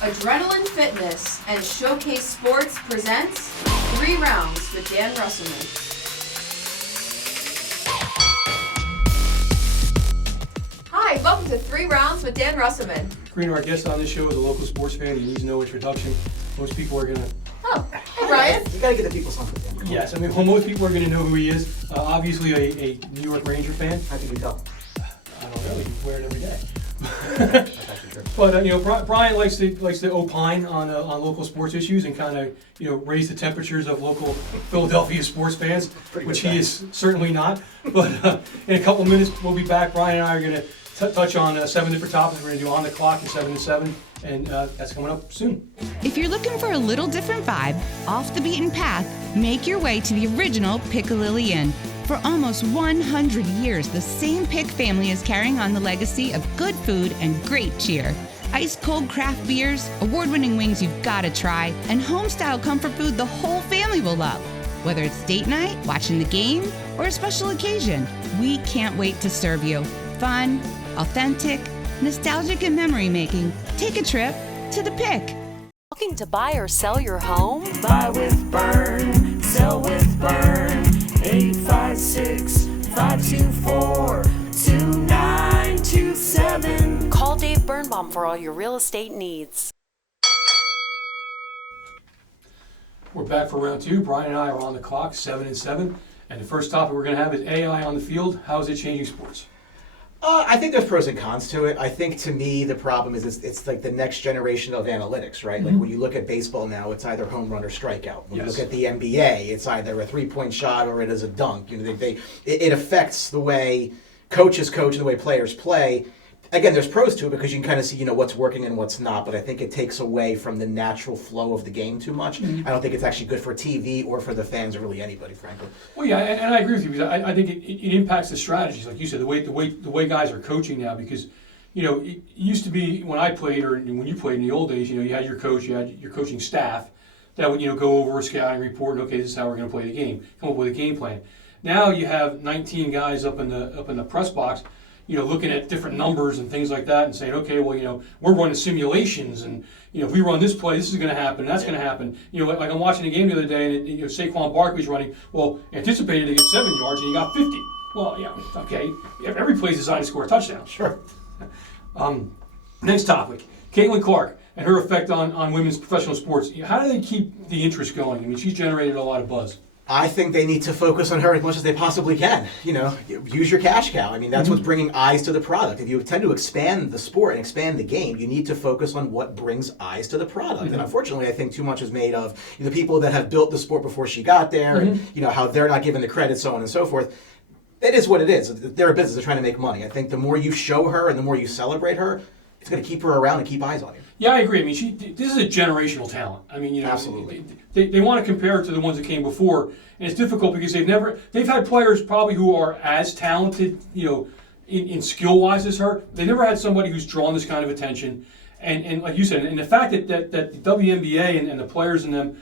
Adrenaline Fitness and Showcase Sports presents 3 Rounds with Dan Russelman. Hi, welcome to 3 Rounds with Dan Russelman. Karina, our guest on this show is a local sports fan. He needs no introduction. Most people are going to... Oh, hey Brian. You gotta get the people something. Dan. Yes, I mean, most people are going to know who he is. Obviously a New York Ranger fan. How can you tell? I don't know, you wear it every day. That's actually true. But Brian likes to opine on local sports issues and kind of raise the temperatures of local Philadelphia sports fans, which he is certainly not. But in a couple of minutes we'll be back. Brian and I are going to touch on 7 different topics. We're going to do On the Clock and 7 to 7, and that's coming up soon. If you're looking for a little different vibe, off the beaten path, make your way to the original Piccalilli Inn. For almost 100 years, the same Pick family is carrying on the legacy of good food and great cheer. Ice-cold craft beers, award-winning wings you've got to try, and home-style comfort food the whole family will love. Whether it's date night, watching the game, or a special occasion, we can't wait to serve you. Fun, authentic, nostalgic, and memory-making. Take a trip to the Pick. Looking to buy or sell your home? Buy with Burn, sell with Burn. 856-524-2927. Call Dave Birnbaum for all your real estate needs. We're back for round 2. Brian and I are on the clock, 7 and 7. And the first topic we're going to have is AI on the field. How is it changing sports? I think there's pros and cons to it. I think to me the problem is it's like the next generation of analytics, right? Like when you look at baseball now, it's either home run or strikeout. When you look at the NBA, it's either a 3-point shot or it is a dunk. It affects the way coaches coach and the way players play. Again, there's pros to it because you can kind of see what's working and what's not, but I think it takes away from the natural flow of the game too much. I don't think it's actually good for TV or for the fans or really anybody, frankly. Well, yeah, and I agree with you because I think it impacts the strategies, like you said, the way guys are coaching now. Because it used to be when I played or when you played in the old days, you had your coach, you had your coaching staff that would go over a scouting report. And, okay, this is how we're going to play the game. Come up with a game plan. Now you have 19 guys up in the press box, looking at different numbers and things like that and saying, okay, well, we're running simulations and, if we run this play, this is going to happen, and that's going to happen. Like I'm watching a game the other day and Saquon Barkley's running, well, anticipated to get 7 yards and he got 50. Well, yeah, okay. Every play is designed to score a touchdown. Sure. Next topic, Caitlin Clark and her effect on women's professional sports. How do they keep the interest going? I mean, she's generated a lot of buzz. I think they need to focus on her as much as they possibly can. Use your cash cow. I mean, that's what's bringing eyes to the product. If you intend to expand the sport and expand the game, you need to focus on what brings eyes to the product. And unfortunately, I think too much is made of the people that have built the sport before she got there, and how they're not given the credit, so on and so forth. It is what it is. They're a business. They're trying to make money. I think the more you show her and the more you celebrate her, it's going to keep her around and keep eyes on you. Yeah, I agree. I mean, this is a generational talent. I mean, Absolutely. They want to compare it to the ones that came before, and it's difficult because they've had players probably who are as talented, in skill wise as her. They never had somebody who's drawn this kind of attention, and like you said, and the fact that the WNBA and the players in them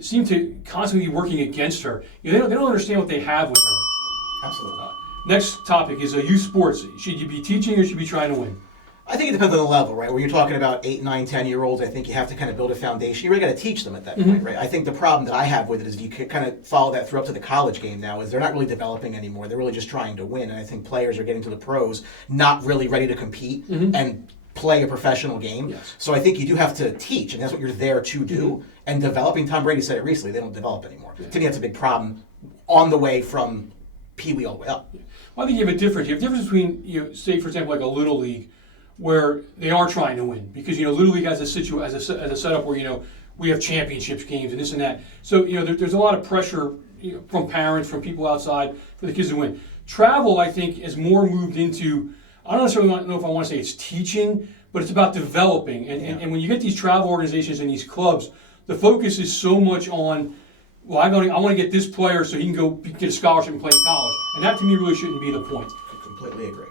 seem to constantly be working against her. They don't understand what they have with her. Absolutely. Next topic is youth sports. Should you be teaching or should you be trying to win? I think it depends on the level, right? When you're talking about 8, 9, 10-year-olds, I think you have to kind of build a foundation. You really got to teach them at that point, right? I think the problem that I have with it is if you kind of follow that through up to the college game now is they're not really developing anymore. They're really just trying to win. And I think players are getting to the pros not really ready to compete and play a professional game. Yes. So I think you do have to teach, and that's what you're there to do. And developing, Tom Brady said it recently, they don't develop anymore. To me, that's a big problem on the way from Pee Wee all the way up. Well, I think you have a difference. You have a difference between, say, for example, like a Little League, where they are trying to win because Little League has a setup where we have championships games and this and that. So there's a lot of pressure from parents, from people outside for the kids to win. Travel, I think, has more moved into. I don't necessarily know if I want to say it's teaching, but it's about developing. And when you get these travel organizations and these clubs, the focus is so much on. Well, I want to get this player so he can go get a scholarship and play in college, and that to me really shouldn't be the point. I completely agree.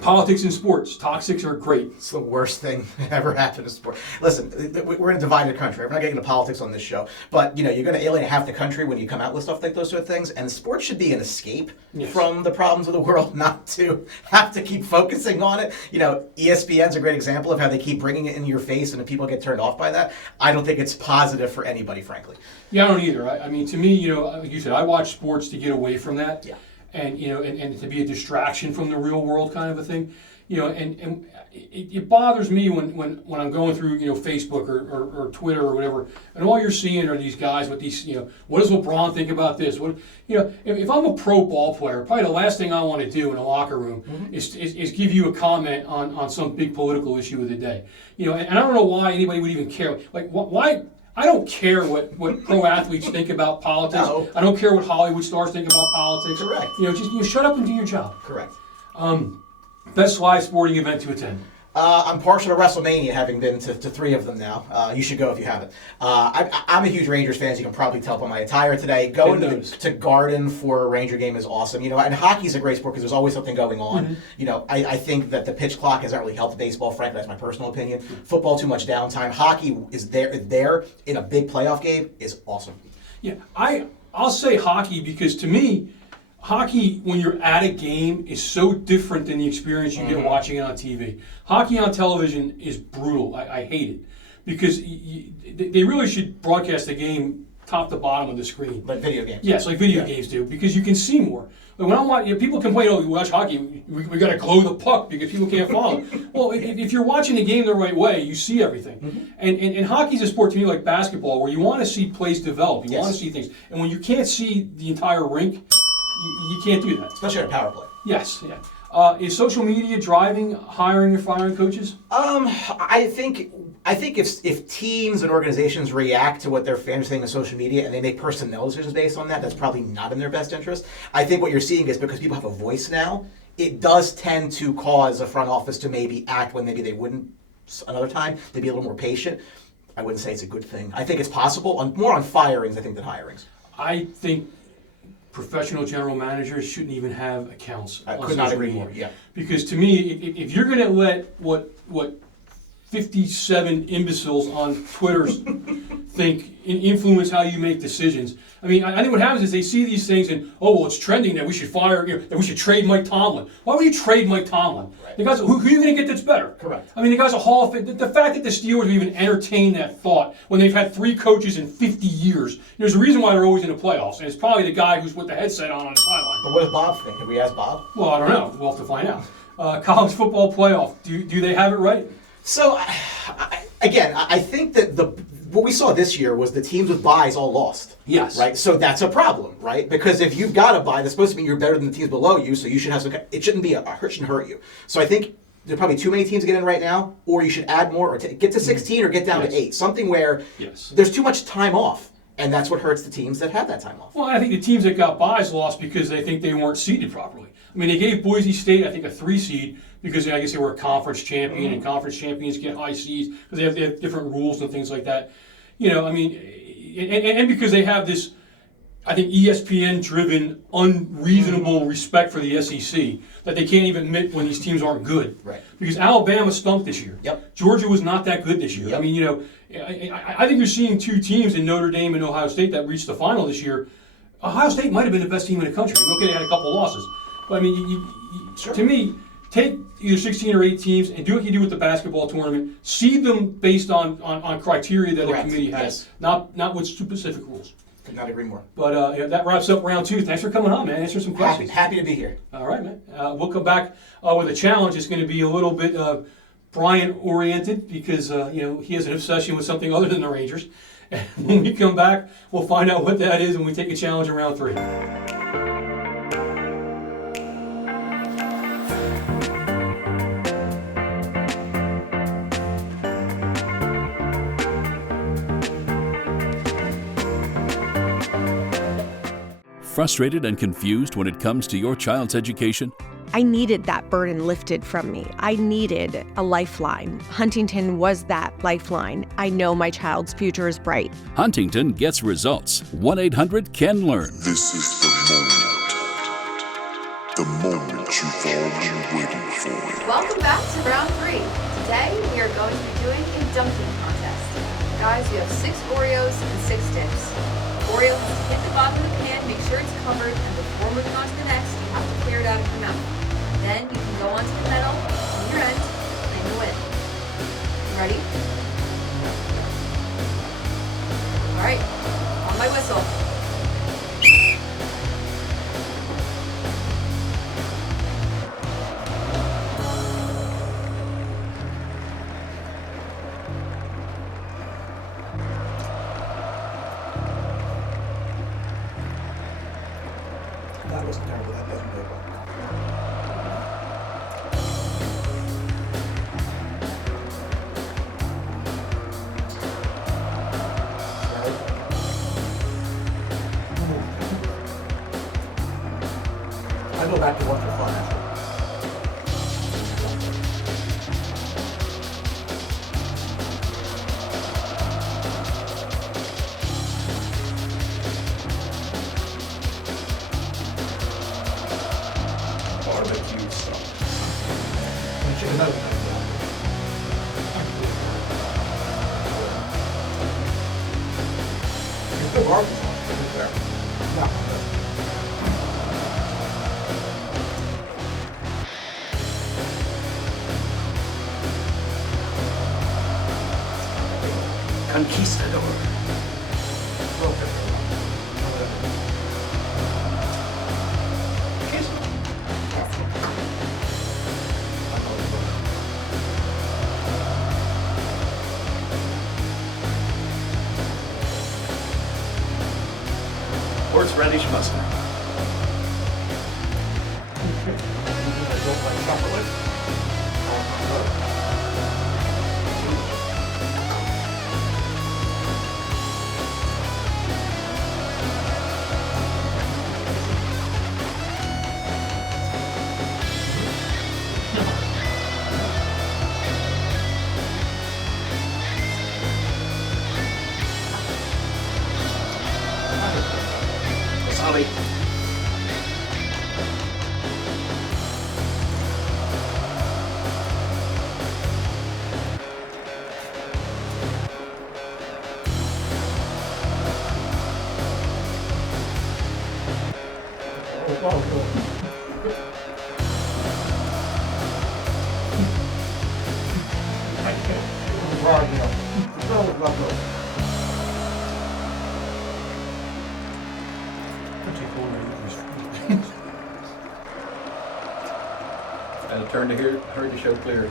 Politics in sports. Toxics are great. It's the worst thing that ever happened to sport. Listen, we're in a divided country. We're not getting into politics on this show, but you're going to alienate half the country when you come out with stuff like those sort of things. And sports should be an escape from the problems of the world, not to have to keep focusing on it. ESPN's a great example of how they keep bringing it in your face, and if people get turned off by that, I don't think it's positive for anybody, frankly. Yeah, I don't either. I mean, to me, like you said, I watch sports to get away from that. Yeah. And and to be a distraction from the real world kind of a thing, and it bothers me when I'm going through Facebook or Twitter or whatever, and all you're seeing are these guys with these what does LeBron think about this? What if I'm a pro ball player, probably the last thing I want to do in a locker room is give you a comment on some big political issue of the day, and I don't know why anybody would even care. Like why? I don't care what pro athletes think about politics. No. I don't care what Hollywood stars think about politics. Correct. Just shut up and do your job. Correct. Best live sporting event to attend. I'm partial to WrestleMania, having been to 3 of them now. You should go if you haven't. I'm a huge Rangers fan, as you can probably tell by my attire today. Going to Garden for a Ranger game is awesome. And hockey's a great sport because there's always something going on. I think that the pitch clock hasn't really helped baseball, frankly. That's my personal opinion. Football, too much downtime. Hockey is there in a big playoff game is awesome. Yeah, I'll say hockey because to me, hockey, when you're at a game, is so different than the experience you get watching it on TV. Hockey on television is brutal. I hate it because they really should broadcast the game top to bottom of the screen. Like video games. Yes, like video games do, because you can see more. Like when I'm watching, people complain, we watch hockey, we got to glow the puck because people can't follow. Well, if you're watching the game the right way, you see everything. And hockey's a sport to me like basketball, where you want to see plays develop. You want to see things. And when you can't see the entire rink, you can't do that. Especially at a power play. Yes, yeah. Is social media driving hiring or firing coaches? I think if teams and organizations react to what their fans are saying on social media and they make personnel decisions based on that, that's probably not in their best interest. I think what you're seeing is because people have a voice now, it does tend to cause a front office to maybe act when maybe they wouldn't another time. They'd be a little more patient. I wouldn't say it's a good thing. I think it's possible, more on firings, I think, than hirings. I think professional general managers shouldn't even have accounts. I could not agree more. Yeah. Because to me, if you're going to let what 57 imbeciles on Twitter think influence how you make decisions, I mean, I think what happens is they see these things and it's trending that we should fire, that we should trade Mike Tomlin. Why would you trade Mike Tomlin? Right. The guys, who are you going to get that's better? Correct. I mean, the guy's a Hall of Fame. The fact that the Steelers have even entertained that thought when they've had 3 coaches in 50 years, there's a reason why they're always in the playoffs, and it's probably the guy who's with the headset on the sideline. But what does Bob think? Have we asked Bob? Well, I don't know. We'll have to find out. College football playoff. Do they have it right? So, I think that what we saw this year was the teams with byes all lost. Yes. Right? So that's a problem, right? Because if you've got a bye, that's supposed to mean you're better than the teams below you, so you should have some. It shouldn't be it shouldn't hurt you. So I think there's probably too many teams to get in right now, or you should add more, or get to 16 or get down to 8. Something where there's too much time off. And that's what hurts the teams that have that time off. Well, I think the teams that got byes lost because they think they weren't seeded properly. I mean, they gave Boise State, I think, a 3 seed because I guess they were a conference champion, and conference champions get high seeds because they have different rules and things like that. I mean, and because they have this, I think, ESPN-driven, unreasonable respect for the SEC that they can't even admit when these teams aren't good. Right. Because Alabama stunk this year. Yep. Georgia was not that good this year. Yep. I mean, I think you're seeing 2 teams in Notre Dame and Ohio State that reached the final this year. Ohio State might have been the best team in the country. I mean, okay, they had a couple losses. But, I mean, to me, take either 16 or 8 teams and do what you do with the basketball tournament. Seed them based on criteria that Correct. the committee has, not with specific rules. Could not agree more. But that wraps up round 2. Thanks for coming on, man. Answer some questions. Happy to be here. All right, man. We'll come back with a challenge. It's going to be a little bit Brian-oriented because he has an obsession with something other than the Rangers. And when we come back, we'll find out what that is when we take a challenge in round 3. Frustrated and confused when it comes to your child's education? I needed that burden lifted from me. I needed a lifeline. Huntington was that lifeline. I know my child's future is bright. Huntington gets results. 1-800-CAN-LEARN. This is the moment what you've all been waiting for. Welcome back to round 3. Today we are going to be doing a dunking contest. Guys, we have 6 Oreos and 6 dips. Oreo has to hit the bottom of the pan, make sure it's covered, and before moving on to the next, you have to clear it out of your mouth. Then you can go onto the metal on your end, and you win. You ready? Alright, on my whistle. That wasn't terrible. That wasn't very well. I go back to 1 for fun after. Barbecue sauce. Chicken nuggets. It's good barbecue sauce. It's there. No. Conquistador. Horseradish mustard. Wasabi. Got to turn to here, hurry to show clear.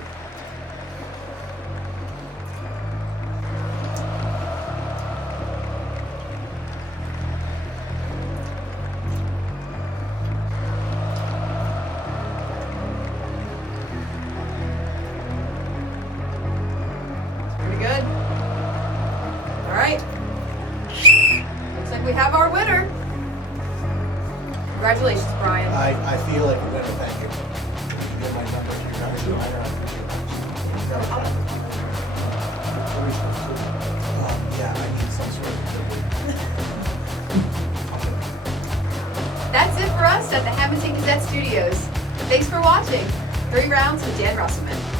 Pretty good. Alright. Looks like we have our winner. Congratulations, Brian. I feel like a winner, thank you. Give my number to you guys. Yeah, I need some sort of... That's it for us at the Hamilton Gazette Studios. Thanks for watching 3 Rounds with Dan Russelman.